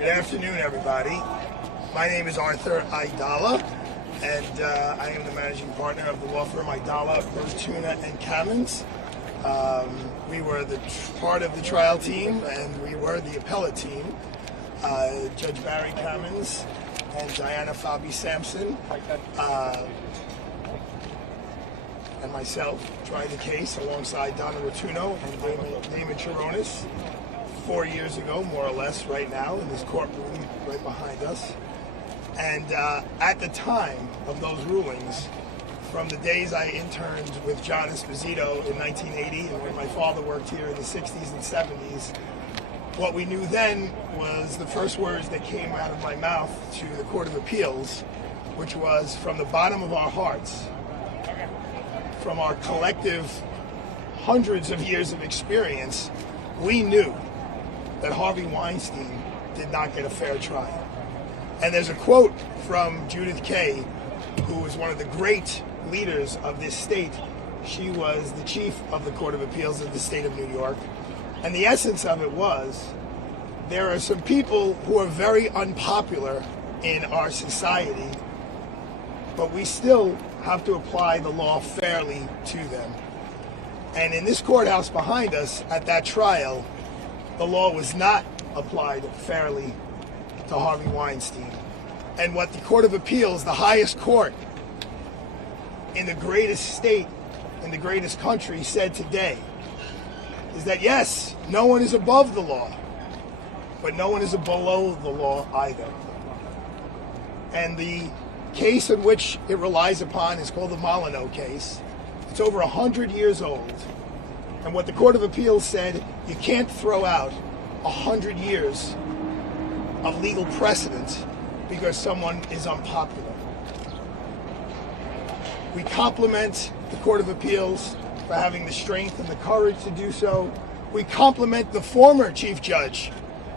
Good afternoon, everybody. My name is Arthur Aidala, and I am the managing partner of the law firm Aidala, Overturned and Kamens. We were part of the trial team, and we were the appellate team. Judge Barry Kamens and Diana Fabi Sampson and myself tried the case alongside Donna Rotuno and Damon Chironis 4 years ago, more or less, right now in this courtroom right behind us. And at the time of those rulings, from the days I interned with John Esposito in 1980 and when my father worked here in the 60s and 70s, what we knew then was the first words that came out of my mouth to the Court of Appeals, which was, from the bottom of our hearts, from our collective hundreds of years of experience, we knew that Harvey Weinstein did not get a fair trial. And there's a quote from Judith Kaye, who was one of the great leaders of this state. She was the chief of the Court of Appeals of the state of New York. And the essence of it was, there are some people who are very unpopular in our society, but we still have to apply the law fairly to them. And in this courthouse behind us, at that trial, the law was not applied fairly to Harvey Weinstein. And what the Court of Appeals, the highest court in the greatest state, in the greatest country, said today is that yes, no one is above the law, but no one is below the law either. And the case in which it relies upon is called the Molyneux case. It's over 100 years old. And what the Court of Appeals said, you can't throw out 100 years of legal precedent because someone is unpopular. We compliment the Court of Appeals for having the strength and the courage to do so. We compliment the former Chief Judge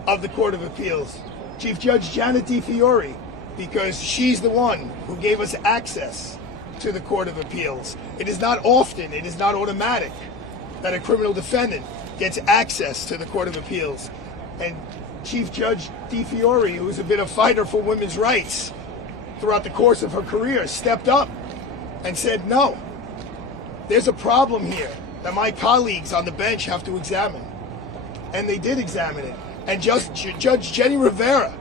of the Court of Appeals, Chief Judge Janet DiFiore, because she's the one who gave us access to the Court of Appeals. It is not often, it is not automatic that a criminal defendant gets access to the Court of Appeals. And Chief Judge DiFiore, who was a bit of a fighter for women's rights throughout the course of her career, stepped up and said, no, there's a problem here that my colleagues on the bench have to examine. And they did examine it. And Judge Jenny Rivera,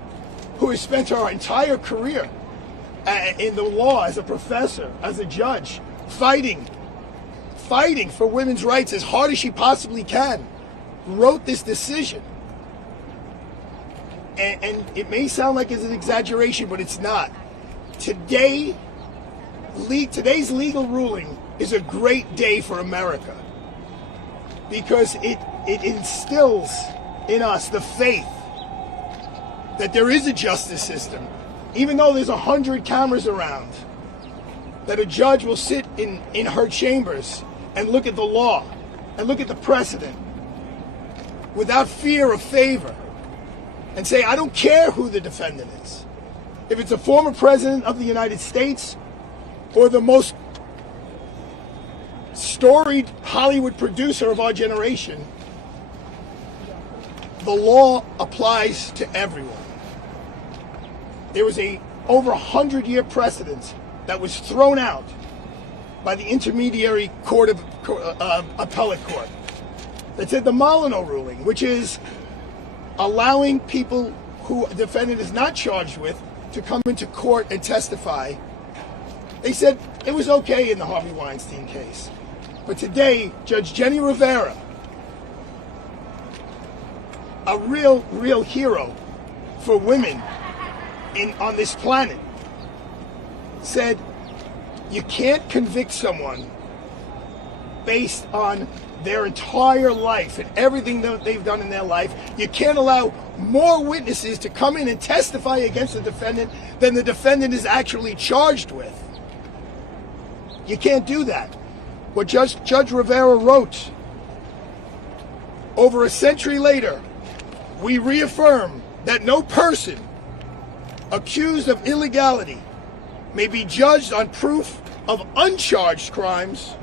who has spent her entire career in the law as a professor, as a judge, fighting for women's rights as hard as she possibly can, wrote this decision. And it may sound like it's an exaggeration, but it's not. Today's legal ruling is a great day for America because it instills in us the faith that there is a justice system, even though there's 100 cameras around, that a judge will sit in her chambers and look at the law and look at the precedent without fear of favor and say, I don't care who the defendant is. If it's a former president of the United States or the most storied Hollywood producer of our generation, the law applies to everyone. There was over 100-year precedent that was thrown out by the intermediary court of appellate court that said the Molyneux ruling, which is allowing people who a defendant is not charged with to come into court and testify. They said it was okay in the Harvey Weinstein case. But today, Judge Jenny Rivera, a real hero for women on this planet, said you can't convict someone based on their entire life and everything that they've done in their life. You can't allow more witnesses to come in and testify against the defendant than the defendant is actually charged with. You can't do that. What Judge Rivera wrote, over a century later, we reaffirm that no person accused of illegality may be judged on proof of uncharged crimes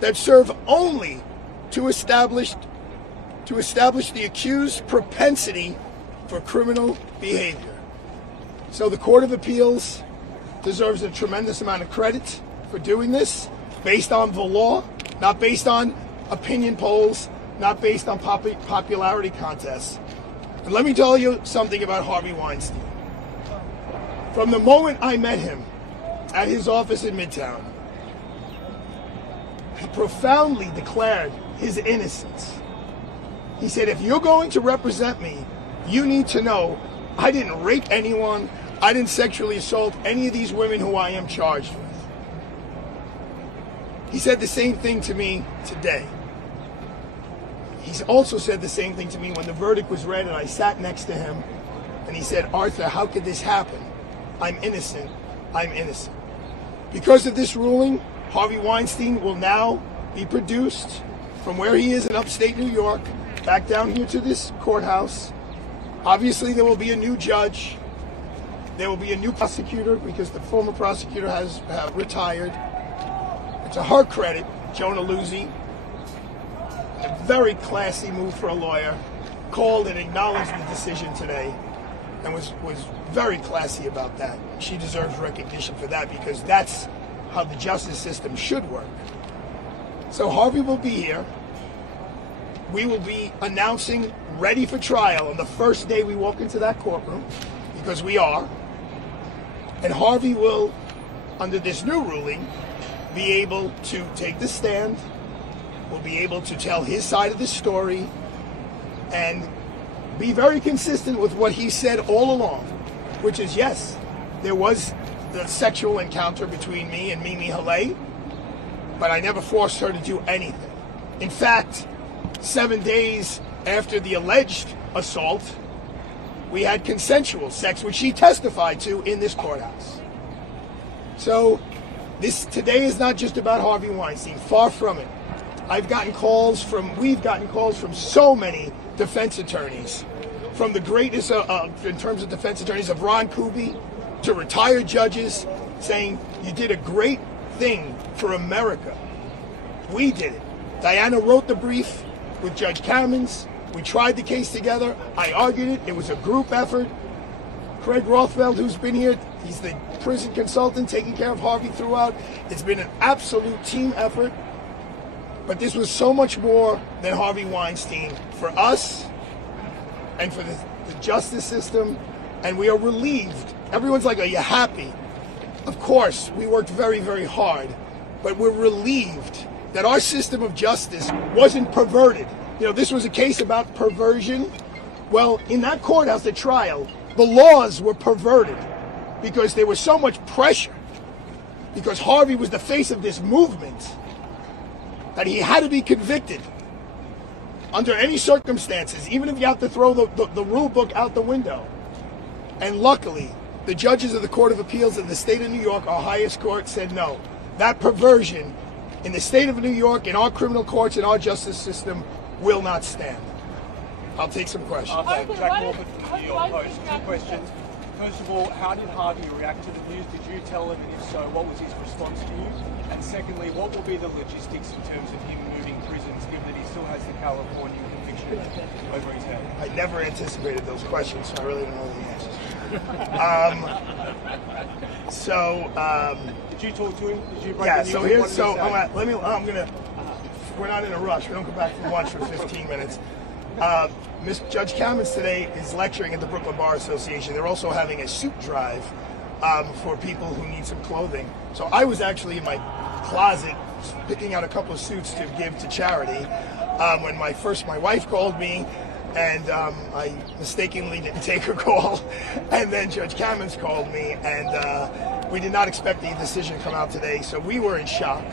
that serve only to establish the accused's propensity for criminal behavior. So the Court of Appeals deserves a tremendous amount of credit for doing this, based on the law, not based on opinion polls, not based on popularity contests. And let me tell you something about Harvey Weinstein. From the moment I met him at his office in Midtown, he profoundly declared his innocence. He said, if you're going to represent me, you need to know I didn't rape anyone, I didn't sexually assault any of these women who I am charged with. He said the same thing to me today. He's also said the same thing to me when the verdict was read and I sat next to him, and he said, Arthur, how could this happen? I'm innocent. I'm innocent. Because of this ruling, Harvey Weinstein will now be produced from where he is in upstate New York back down here to this courthouse. Obviously, there will be a new judge. There will be a new prosecutor because the former prosecutor has retired. And to her credit, Jonah Luzzi, a very classy move for a lawyer, called and acknowledged the decision today and was very classy about that. She deserves recognition for that because that's how the justice system should work. So Harvey will be here. We will be announcing ready for trial on the first day we walk into that courtroom, because we are. And Harvey will, under this new ruling, be able to take the stand, will be able to tell his side of the story, and be very consistent with what he said all along, which is, yes, there was the sexual encounter between me and Mimi Haley, but I never forced her to do anything. In fact, 7 days after the alleged assault, we had consensual sex, which she testified to in this courthouse. So this today is not just about Harvey Weinstein, far from it. We've gotten calls from so many defense attorneys, from the greatest in terms of defense attorneys of Ron Kuby to retired judges, saying you did a great thing for America. We did it. Diana wrote the brief with Judge Kamens. We tried the case together. I argued it. It was a group effort. Craig Rothfeld, who's been here, he's the prison consultant taking care of Harvey throughout. It's been an absolute team effort. But this was so much more than Harvey Weinstein for us and for the justice system. And we are relieved. Everyone's like, are you happy? Of course, we worked very, very hard. But we're relieved that our system of justice wasn't perverted. You know, this was a case about perversion. Well, in that courthouse at trial, the laws were perverted because there was so much pressure, because Harvey was the face of this movement, that he had to be convicted under any circumstances, even if you have to throw the rule book out the window. And luckily, the judges of the Court of Appeals in the state of New York, our highest court, said no. That perversion in the state of New York, in our criminal courts, in our justice system, will not stand. I'll take some questions. Jack Morford from the New York Post. 2 questions. First of all, how did Harvey react to the news? Did you tell him, and if so, what was his response to you? And secondly, what will be the logistics in terms of him moving prisons, given that he still has the California conviction over his head? I never anticipated those questions, so I really don't know the answers. Did you talk to him? Did you break yeah, the news? so here's, so we're not in a rush. We don't come back from lunch for 15 minutes. Judge Kamens today is lecturing at the Brooklyn Bar Association. They're also having a suit drive for people who need some clothing. So I was actually in my closet picking out a couple of suits to give to charity when my wife called me, and I mistakenly didn't take her call, and then Judge Kamens called me, and we did not expect the decision to come out today, so we were in shock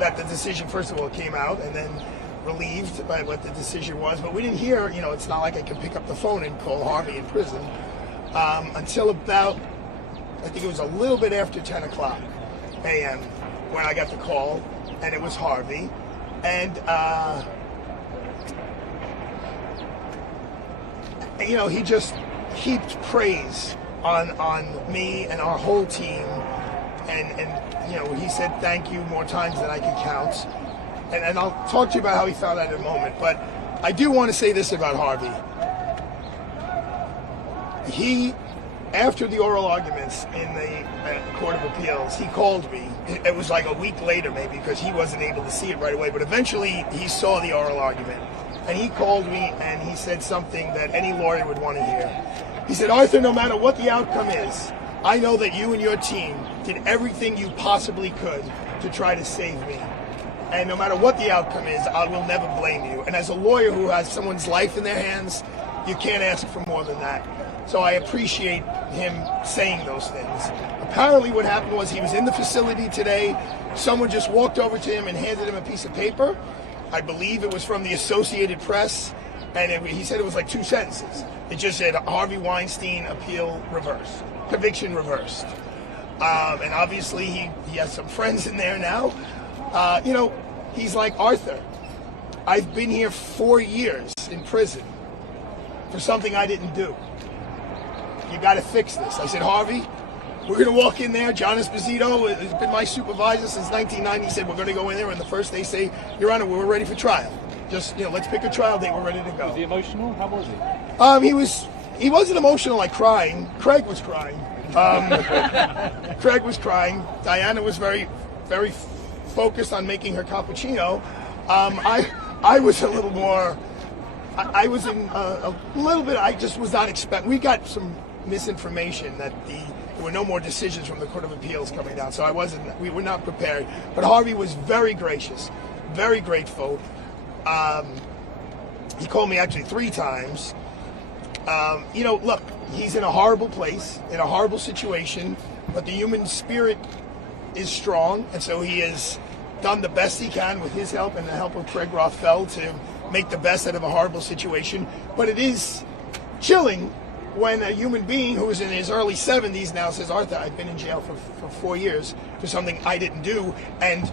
that the decision, first of all, came out, and then relieved by what the decision was, but we didn't hear, it's not like I could pick up the phone and call Harvey in prison until about, I think it was a little bit after 10 o'clock a.m. when I got the call, and it was Harvey, and he just heaped praise on me and our whole team, and he said thank you more times than I can count. And I'll talk to you about how he found out in a moment. But I do want to say this about Harvey. After the oral arguments in the Court of Appeals, he called me. It was like a week later maybe, because he wasn't able to see it right away, but eventually he saw the oral argument. And he called me and he said something that any lawyer would want to hear. He said, "Arthur, no matter what the outcome is, I know that you and your team did everything you possibly could to try to save me. And no matter what the outcome is, I will never blame you. And as a lawyer who has someone's life in their hands, you can't ask for more than that." So I appreciate him saying those things. Apparently what happened was he was in the facility today. Someone just walked over to him and handed him a piece of paper. I believe it was from the Associated Press. And he said it was like 2 sentences. It just said, "Harvey Weinstein appeal reversed, conviction reversed." And obviously he has some friends in there now. He's like, "Arthur, I've been here 4 years in prison for something I didn't do. You got to fix this." I said, "Harvey, we're going to walk in there." John Esposito has been my supervisor since 1990. He said, "We're going to go in there," and the first they say, "Your Honor, we're ready for trial. Just, let's pick a trial date. We're ready to go." Was he emotional? How was he? He wasn't emotional like crying. Craig was crying. Craig was crying. Diana was very, very focused on making her cappuccino. I was a little more. I was in a little bit. I just was not expecting. We got some misinformation that there were no more decisions from the Court of Appeals coming down, so we were not prepared. But Harvey was very gracious, very grateful. He called me actually 3 times. Look, he's in a horrible place, in a horrible situation, but the human spirit is strong, and so he has done the best he can with his help and the help of Craig Rothfeld to make the best out of a horrible situation. But it is chilling when a human being who is in his early 70s now says, "Arthur, I've been in jail for 4 years for something I didn't do, and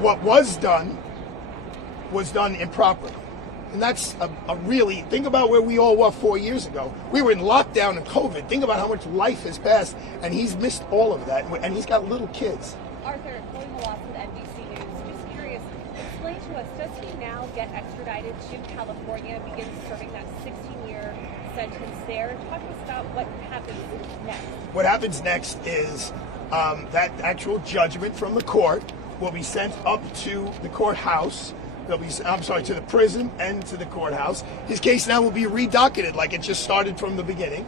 what was done improperly." And that's a really, think about where we all were 4 years ago. We were in lockdown and COVID. Think about how much life has passed, and he's missed all of that, and he's got little kids. Arthur, Chloe Malas with NBC News. Just curious, explain to us, does he now get extradited to California, begin serving that 16-year sentence there? Talk to us about what happens next. What happens next is that actual judgment from the court will be sent up to the courthouse. To the prison and to the courthouse. His case now will be redocketed like it just started from the beginning.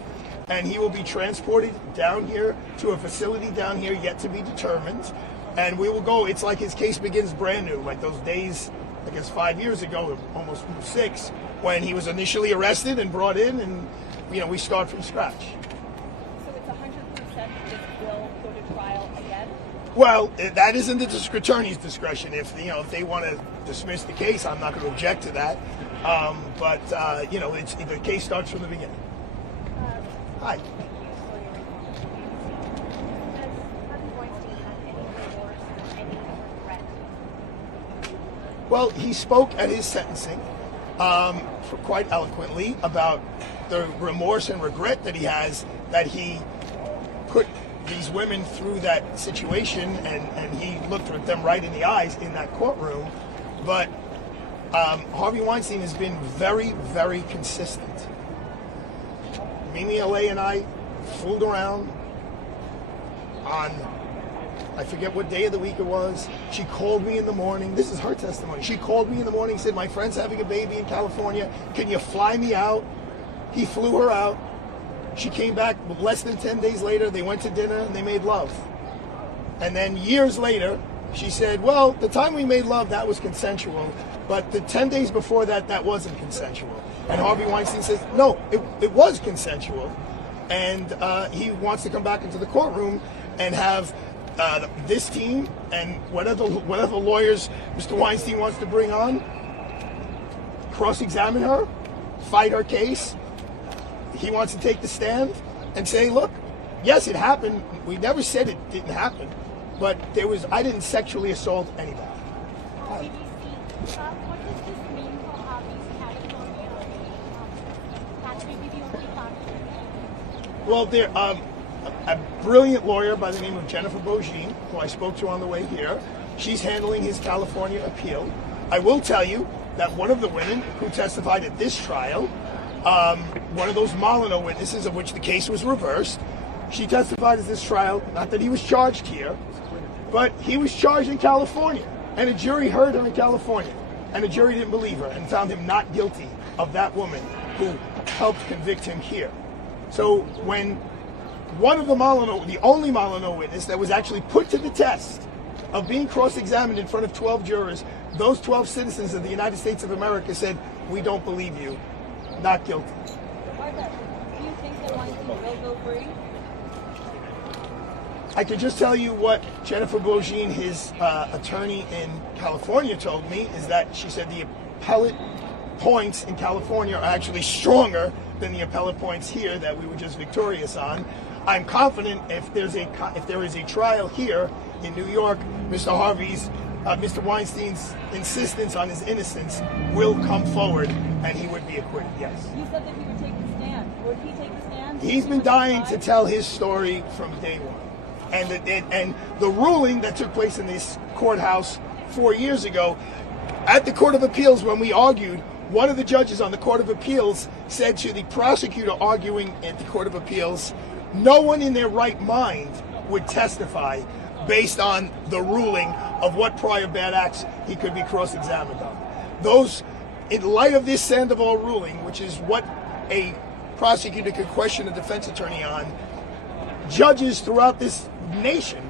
And he will be transported down here to a facility down here yet to be determined. And we will go, it's like his case begins brand new, like those days, I guess 5 years ago, almost 6, when he was initially arrested and brought in, and we start from scratch. So it's 100% this will go to trial again? Well, that isn't the district attorney's discretion. If they want to dismiss the case, I'm not going to object to that. But the case starts from the beginning. Hi. Does Harvey Weinstein have any remorse or any regret? Well, he spoke at his sentencing quite eloquently about the remorse and regret that he has, that he put these women through that situation, and he looked at them right in the eyes in that courtroom. But Harvey Weinstein has been very, very consistent. Mimi LA and I fooled around on, I forget what day of the week it was. She called me in the morning. This is her testimony. She called me in the morning, said, "My friend's having a baby in California. Can you fly me out?" He flew her out. She came back less than 10 days later. They went to dinner and they made love. And then years later, she said, "Well, the time we made love, that was consensual. But the 10 days before that, that wasn't consensual." And Harvey Weinstein says, "No, it was consensual." And he wants to come back into the courtroom and have this team and whatever lawyers Mr. Weinstein wants to bring on, cross-examine her, fight her case. He wants to take the stand and say, "Look, yes, it happened. We never said it didn't happen, but I didn't sexually assault anybody." BBC, what does this mean for Harvey's California? That will be the only part. Well, there a brilliant lawyer by the name of Jennifer Bogine, who I spoke to on the way here. She's handling his California appeal. I will tell you that one of the women who testified at this trial one of those Molyneux witnesses, of which the case was reversed. She testified at this trial, not that he was charged here, but he was charged in California, and a jury heard him in California, and the jury didn't believe her and found him not guilty of that woman who helped convict him here. So when one of the only Molyneux witness that was actually put to the test of being cross-examined in front of 12 jurors, those 12 citizens of the United States of America said, "We don't believe you, not guilty." Arthur, do you think that Weinstein will go free? I can just tell you what Jennifer Bogine, his attorney in California, told me, is that she said the appellate points in California are actually stronger than the appellate points here that we were just victorious on. I'm confident if there is a trial here in New York, Mr. Weinstein's insistence on his innocence will come forward and he would be acquitted, yes. You said that he would take the stand. Would he take the stand? He's been dying to tell his story from day one. And the ruling that took place in this courthouse 4 years ago, at the Court of Appeals, when we argued, one of the judges on the Court of Appeals said to the prosecutor arguing at the Court of Appeals, no one in their right mind would testify based on the ruling of what prior bad acts he could be cross-examined on. Those, in light of this Sandoval ruling, which is what a prosecutor could question a defense attorney on, judges throughout this nation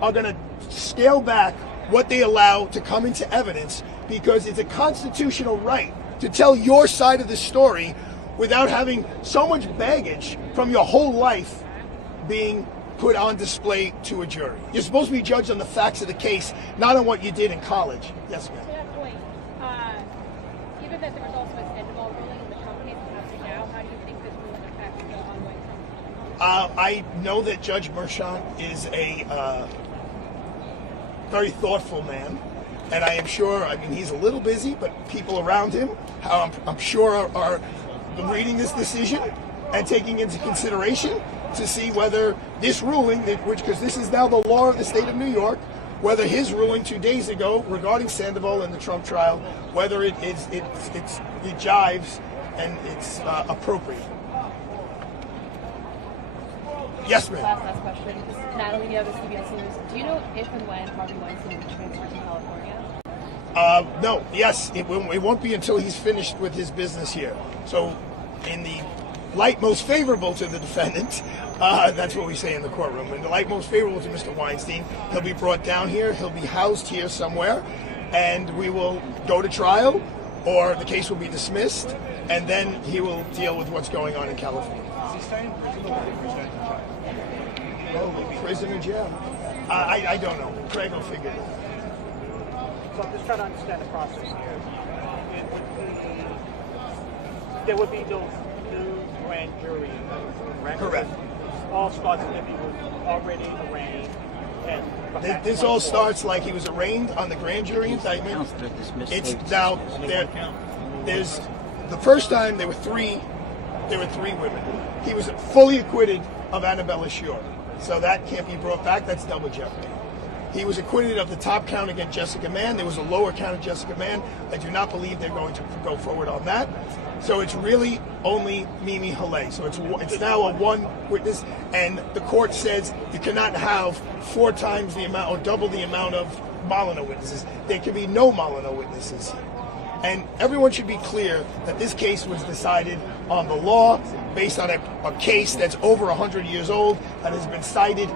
are going to scale back what they allow to come into evidence, because it's a constitutional right to tell your side of the story without having so much baggage from your whole life being put on display to a jury. You're supposed to be judged on the facts of the case, not on what you did in college. Yes, ma'am. To that point, given that there was also a Sandoval ruling in the Trump case passing now, how do you think this ruling affects the ongoing Trump case? I know that Judge Mershon is a very thoughtful man, and I am sure, I mean, he's a little busy, but people around him, I'm sure, are reading this decision and taking into consideration to see whether this ruling, because this is now the law of the state of New York, whether his ruling 2 days ago regarding Sandoval and the Trump trial, whether it jives and it's appropriate. Yes, ma'am. Last question. This is Natalie Neo of CBS News. Do you know if and when Harvey Weinstein will be transferred to California? No. Yes, it won't be until he's finished with his business here. So, in the light most favorable to the defendant, that's what we say in the courtroom. In the light most favorable to Mr. Weinstein, he'll be brought down here. He'll be housed here somewhere, and we will go to trial, or the case will be dismissed, and then he will deal with what's going on in California. Is he staying in prison or will he return to jail? Prison or jail? I don't know. Craig will figure it out. So I'm just trying to understand the process here. There would be no new grand jury. Correct. All starts if he was already arraigned. And This all starts like he was arraigned on the grand jury indictment. It's now there's the first time there were three women. He was fully acquitted of Annabella Shore, so that can't be brought back. That's double jeopardy. He was acquitted of the top count against Jessica Mann. There was a lower count of Jessica Mann. I do not believe they're going to go forward on that. So it's really only Mimi Halle. So it's now a one witness, and the court says you cannot have 4 times the amount or double the amount of Molyneux witnesses. There can be no Molyneux witnesses. And everyone should be clear that this case was decided on the law, based on a case that's over 100 years old, that has been cited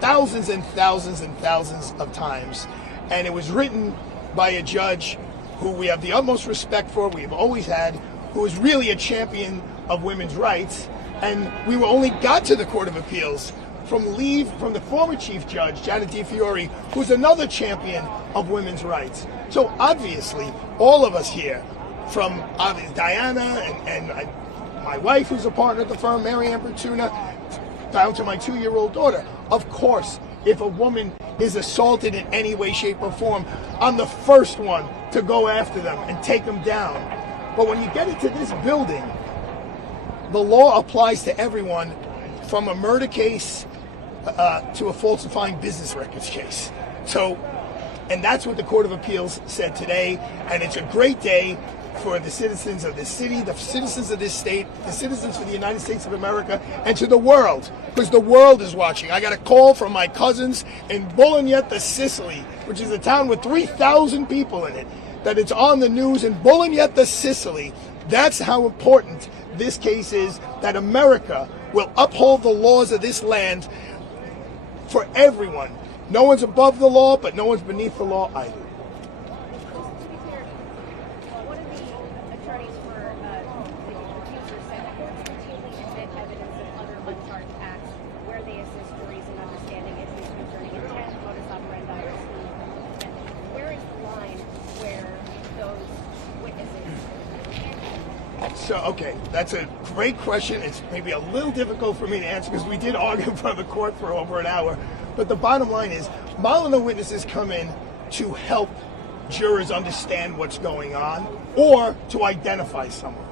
thousands and thousands and thousands of times. And it was written by a judge who we have the utmost respect for, we've always had, who is really a champion of women's rights. And we only got to the Court of Appeals from the former Chief Judge, Janet DiFiore, who's another champion of women's rights. So obviously, all of us here, from Diana and my wife, who's a partner at the firm, Mary Ann Bertuna, down to my 2-year-old daughter, of course, if a woman is assaulted in any way, shape, or form, I'm the first one to go after them and take them down. But when you get into this building, the law applies to everyone, from a murder case to a falsifying business records case. So, and that's what the Court of Appeals said today, and it's a great day for the citizens of this city, the citizens of this state, the citizens of the United States of America, and to the world, because the world is watching. I got a call from my cousins in Bolognetta, Sicily, which is a town with 3,000 people in it, that it's on the news in Bolognetta, Sicily. That's how important this case is, that America will uphold the laws of this land for everyone. No one's above the law, but no one's beneath the law either. To be clear, one of the attorneys for the accusers said that courts routinely admit evidence of other uncharged acts where they assist juries in understanding issues concerning intent, modus operandi, or scheme of the defendant. Where is the line where those witnesses? So, okay, that's a great question. It's maybe a little difficult for me to answer because we did argue in front of the court for over an hour. But the bottom line is, Molyneux witnesses come in to help jurors understand what's going on or to identify someone.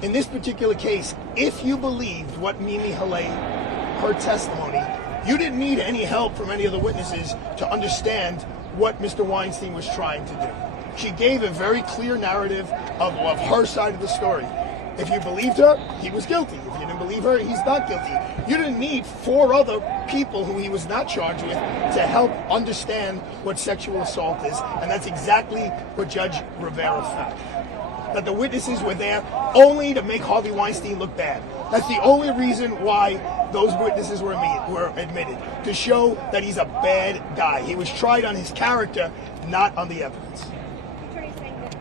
In this particular case, if you believed what Mimi Haley, her testimony, you didn't need any help from any of the witnesses to understand what Mr. Weinstein was trying to do. She gave a very clear narrative of her side of the story. If you believed her, he was guilty. If you didn't believe her, he's not guilty. You didn't need 4 other people who he was not charged with to help understand what sexual assault is, and that's exactly what Judge Rivera found. That the witnesses were there only to make Harvey Weinstein look bad. That's the only reason why those witnesses were admitted, to show that he's a bad guy. He was tried on his character, not on the evidence. The attorney saying that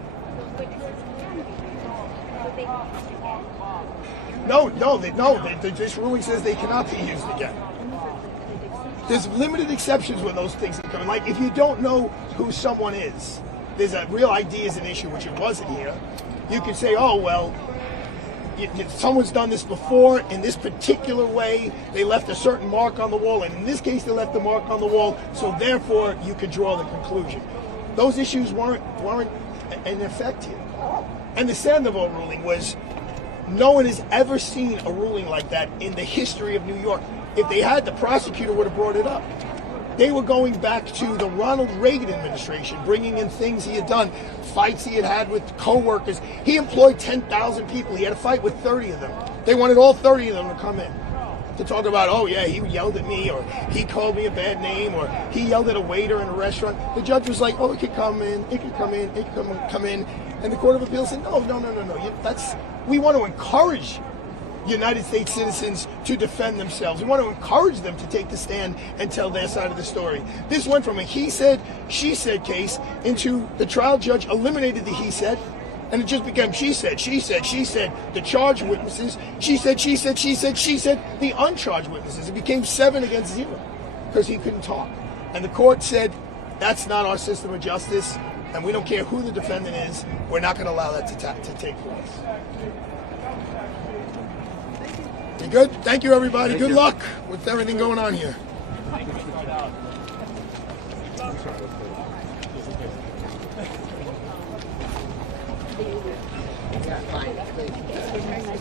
the witnesses can be used, but they can be again. No. This ruling says they cannot be used again. There's limited exceptions when those things come in. Like if you don't know who someone is, there's a real ID is an issue, which it wasn't here. You could say, oh, well, someone's done this before in this particular way. They left a certain mark on the wall, and in this case, they left the mark on the wall. So therefore, you could draw the conclusion. Those issues weren't in effect here. And the Sandoval ruling was, no one has ever seen a ruling like that in the history of New York. If they had, the prosecutor would have brought it up. They were going back to the Ronald Reagan administration, bringing in things he had done, fights he had had with co-workers. He employed 10,000 people. He had a fight with 30 of them. They wanted all 30 of them to come in to talk about, oh, yeah, he yelled at me, or he called me a bad name, or he yelled at a waiter in a restaurant. The judge was like, oh, it could come in, it could come in, it could come in. And the Court of Appeals said, no. We want to encourage United States citizens to defend themselves. We want to encourage them to take the stand and tell their side of the story. This went from a he said, she said case into the trial judge eliminated the he said, and it just became she said, the charged witnesses, she said, the uncharged witnesses. It became 7 against 0 because he couldn't talk. And the court said, that's not our system of justice, and we don't care who the defendant is. We're not going to allow that to take place. You good? Thank you, everybody. Good luck with everything going on here.